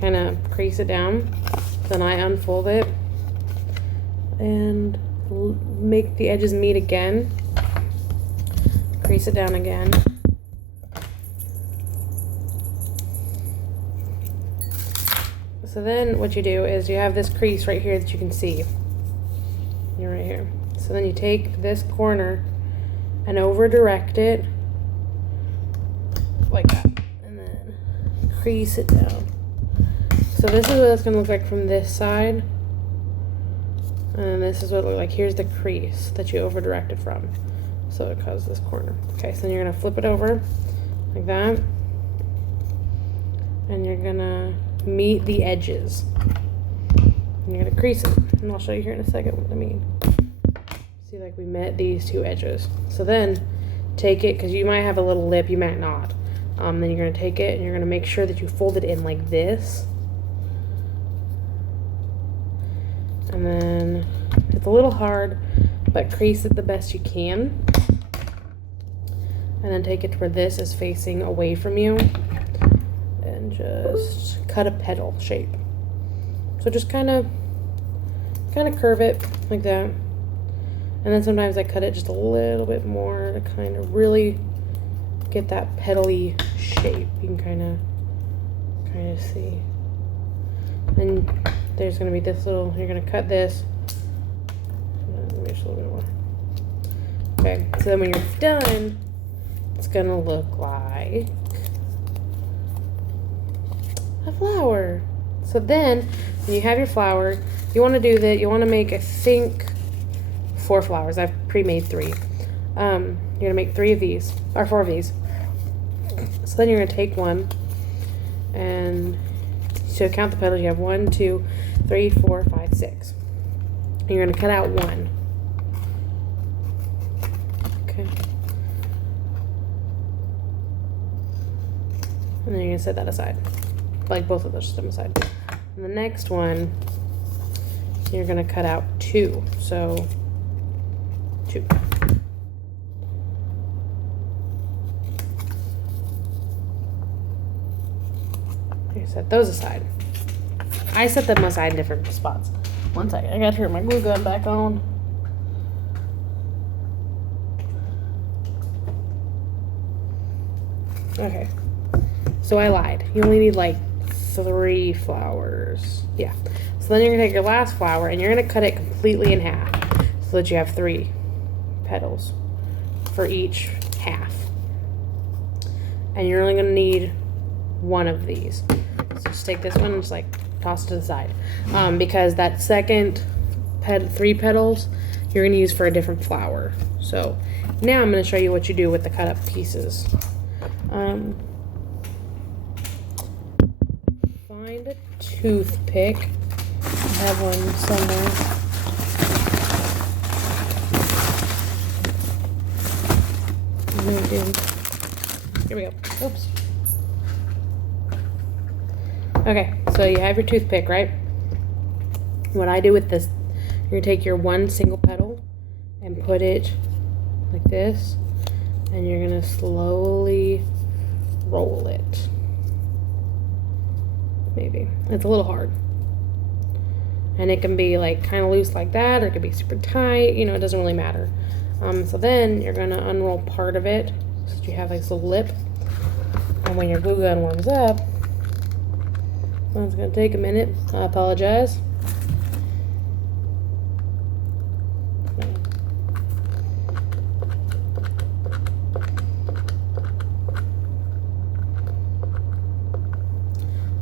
kind of crease it down. Then I unfold it and make the edges meet again. Crease it down again. So then what you do is you have this crease right here that you can see. You're right here. So then you take this corner and over direct it like that. And then crease it down. So this is what it's going to look like from this side. And this is what it looks like. Here's the crease that you over directed from. So it causes this corner. Okay, so then you're going to flip it over like that. And you're going to meet the edges. And you're going to crease it. And I'll show you here in a second what I mean. See, like we met these two edges. So then take it, because you might have a little lip, you might not. Then you're going to take it and you're going to make sure that you fold it in like this. And then it's a little hard, but crease it the best you can. And then take it to where this is facing away from you. And just cut a petal shape. So just kind of curve it like that. And then sometimes I cut it just a little bit more to kind of really get that petal-y shape. You can kind of see. And there's going to be this little, you're going to cut this. Maybe just a little bit more. Okay, so then when you're done, it's going to look like a flower. So then, when you have your flower, you want to do that. You want to make, I think, 4 flowers. I've pre-made 3. You're gonna make 3 of these, or 4 of these. So then you're gonna take one, and to count the petals, you have 1, 2, 3, 4, 5, 6. And you're gonna cut out 1. Okay. And then you're gonna set that aside, like both of those, set them aside. And the next one, you're gonna cut out 2. So 2. You set those aside. I set them aside in different spots. One second, I gotta turn my glue gun back on. Okay, so I lied. You only need like 3 flowers. Yeah. So then you're gonna take your last flower and you're gonna cut it completely in half so that you have 3 petals for each half. And you're only going to need 1 of these. So just take this one and just like toss it to the side. Because that second 3 petals you're going to use for a different flower. So now I'm going to show you what you do with the cut up pieces. Find a toothpick. I have one somewhere. Here we go. Oops. Okay, so you have your toothpick, right? What I do with this, you're going to take your 1 single petal and put it like this, and you're going to slowly roll it. Maybe. It's a little hard. And it can be like kind of loose like that, or it can be super tight, it doesn't really matter. So then you're going to unroll part of it so that you have like this little lip. And when your glue gun warms up, well, it's going to take a minute. I apologize.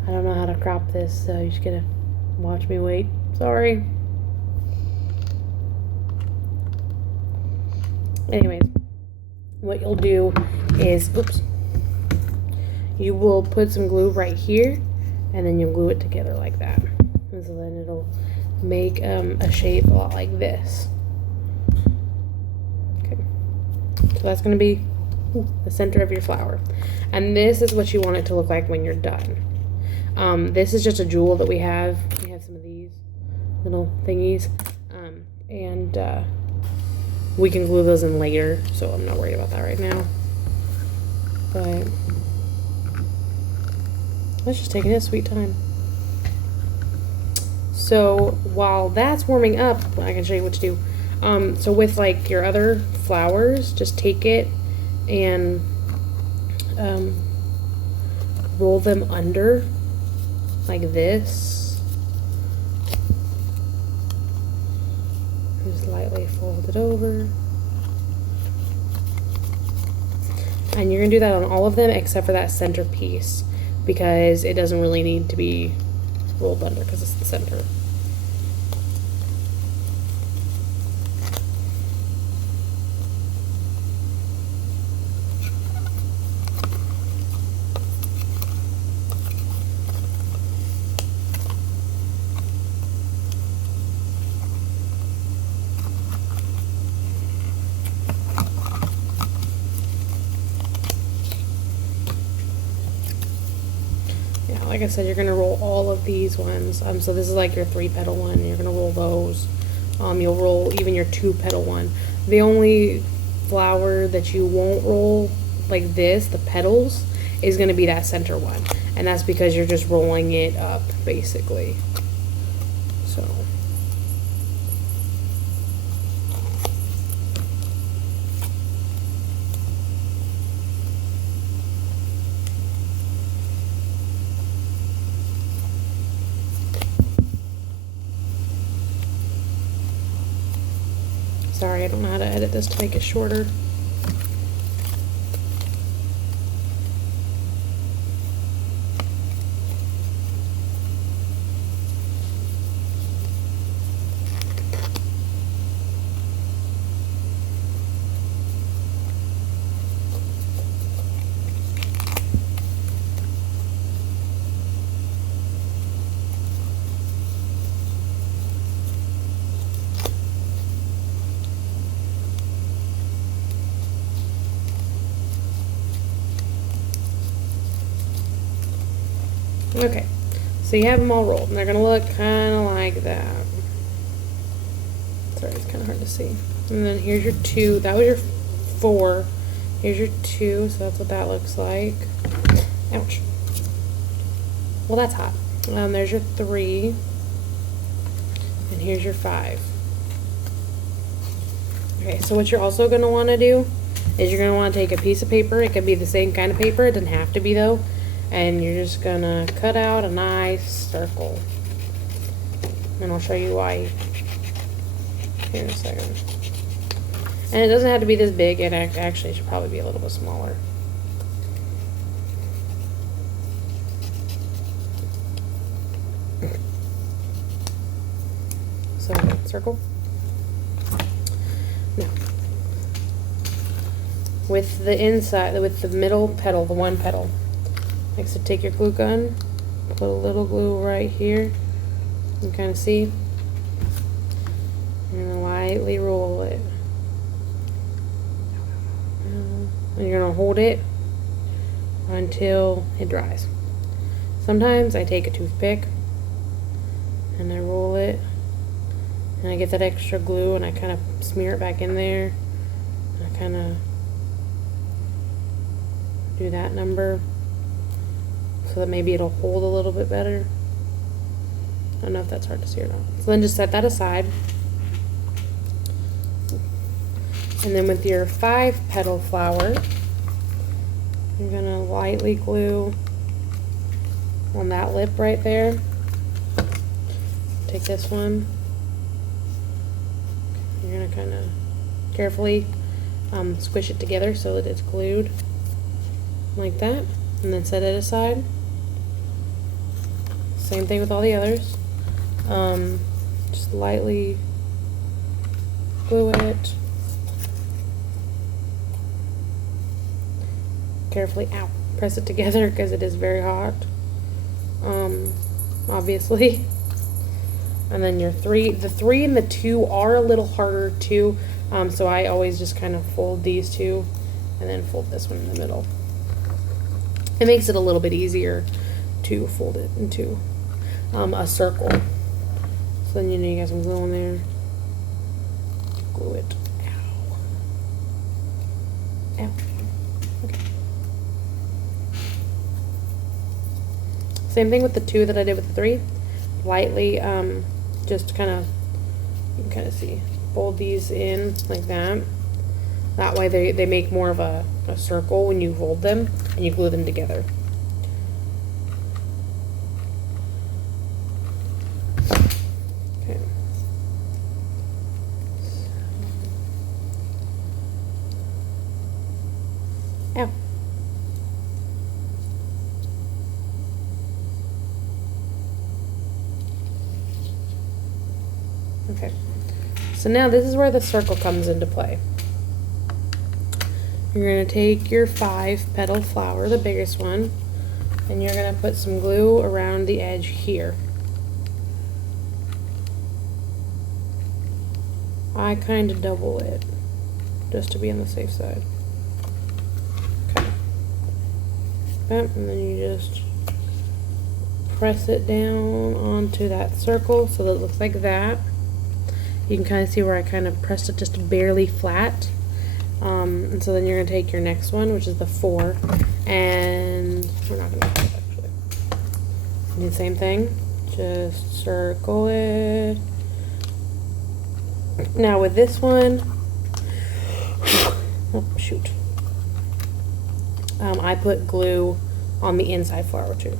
I don't know how to crop this, so you're just going to watch me wait. Sorry. Anyways, what you'll do is, you will put some glue right here, and then you'll glue it together like that. And so then it'll make a shape a lot like this. Okay. So that's going to be the center of your flower. And this is what you want it to look like when you're done. This is just a jewel that we have. We have some of these little thingies. And we can glue those in later, so I'm not worried about that right now. But let's just take it a sweet time. So while that's warming up, I can show you what to do. So with like your other flowers, just take it and roll them under like this. Just lightly fold it over. And you're going to do that on all of them except for that center piece because it doesn't really need to be rolled under because it's the center. Like I said, you're going to roll all of these ones. So this is like your 3-petal one. You're going to roll those. You'll roll even your 2-petal one. The only flower that you won't roll like this, the petals, is going to be that center one. And that's because you're just rolling it up, basically. So... Sorry, I don't know how to edit this to make it shorter. Okay, so you have them all rolled, and they're going to look kind of like that. Sorry, it's kind of hard to see. And then here's your 2. That was your 4. Here's your 2, so that's what that looks like. Ouch. Well, that's hot. There's your 3. And here's your 5. Okay, so what you're also going to want to do is you're going to want to take a piece of paper. It could be the same kind of paper. It doesn't have to be, though. And you're just gonna cut out a nice circle. And I'll show you why here in a second. And it doesn't have to be this big. It actually should probably be a little bit smaller. So, circle. Now, with the inside, with the middle petal, the 1 petal, like, so take your glue gun, put a little glue right here. You can kind of see. And lightly roll it. And you're going to hold it until it dries. Sometimes I take a toothpick and I roll it. And I get that extra glue and I kind of smear it back in there. I kind of do that number, so that maybe it'll hold a little bit better. I don't know if that's hard to see or not. So then just set that aside. And then with your 5-petal flower, you're going to lightly glue on that lip right there. Take this one. You're going to kind of carefully squish it together so that it's glued like that. And then set it aside. Same thing with all the others. Just lightly glue it. Carefully, press it together because it is very hot. Obviously. And then your 3, the 3 and the 2 are a little harder too. So I always just kind of fold these 2 and then fold this one in the middle. It makes it a little bit easier to fold it into a circle. So then you got some glue on there. Glue it. Ow. Ow. Okay. Same thing with the 2 that I did with the 3. Lightly just kind of, you can kind of see, fold these in like that. That way they make more of a circle when you fold them and you glue them together. Okay. Ow. Okay. So now this is where the circle comes into play. You're going to take your 5-petal flower, the biggest one, and you're going to put some glue around the edge here. I kind of double it, just to be on the safe side. Okay. And then you just press it down onto that circle so that it looks like that. You can kind of see where I kind of pressed it just barely flat. And so then you're going to take your next one, which is the 4, and we're not going to do it actually. Do the same thing. Just circle it. Now with this one, oh shoot, I put glue on the inside flower too.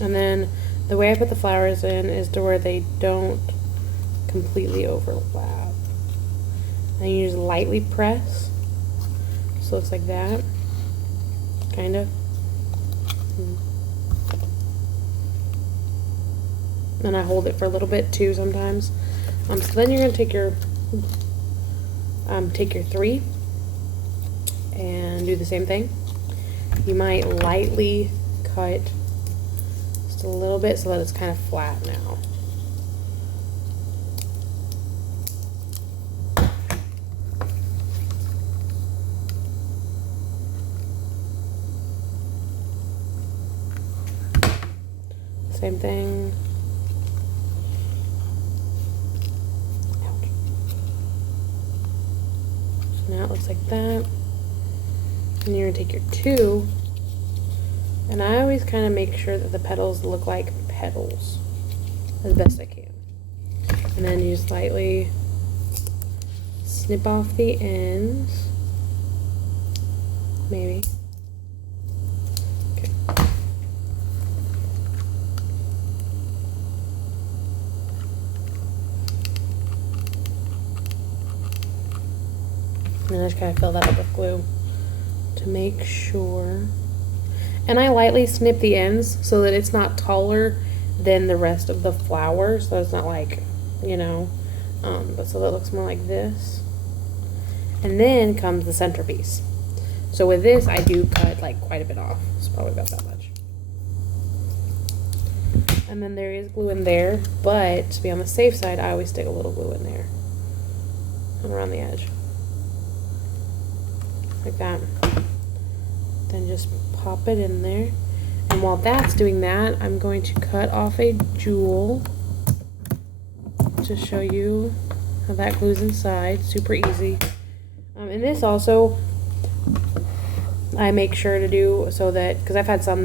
And then the way I put the flowers in is to where they don't completely overlap. And you just lightly press. So it's like that. Kind of. And I hold it for a little bit too sometimes. So then you're going to take your 3 and do the same thing. You might lightly cut a little bit so that it's kind of flat now. Same thing. Ouch. So now it looks like that. And you're going to take your 2. And I always kind of make sure that the petals look like petals as best I can. And then you slightly snip off the ends. Maybe. Okay. And I just kind of fill that up with glue to make sure. And I lightly snip the ends so that it's not taller than the rest of the flower, so it's not like, you know, but so that it looks more like this. And then comes the centerpiece. So with this, I do cut like quite a bit off. It's probably about that much. And then there is glue in there, but to be on the safe side, I always stick a little glue in there and around the edge. Like that. Then just pop it in there. And while that's doing that, I'm going to cut off a jewel to show you how that glues inside. Super easy. And this also, I make sure to do so that, because I've had some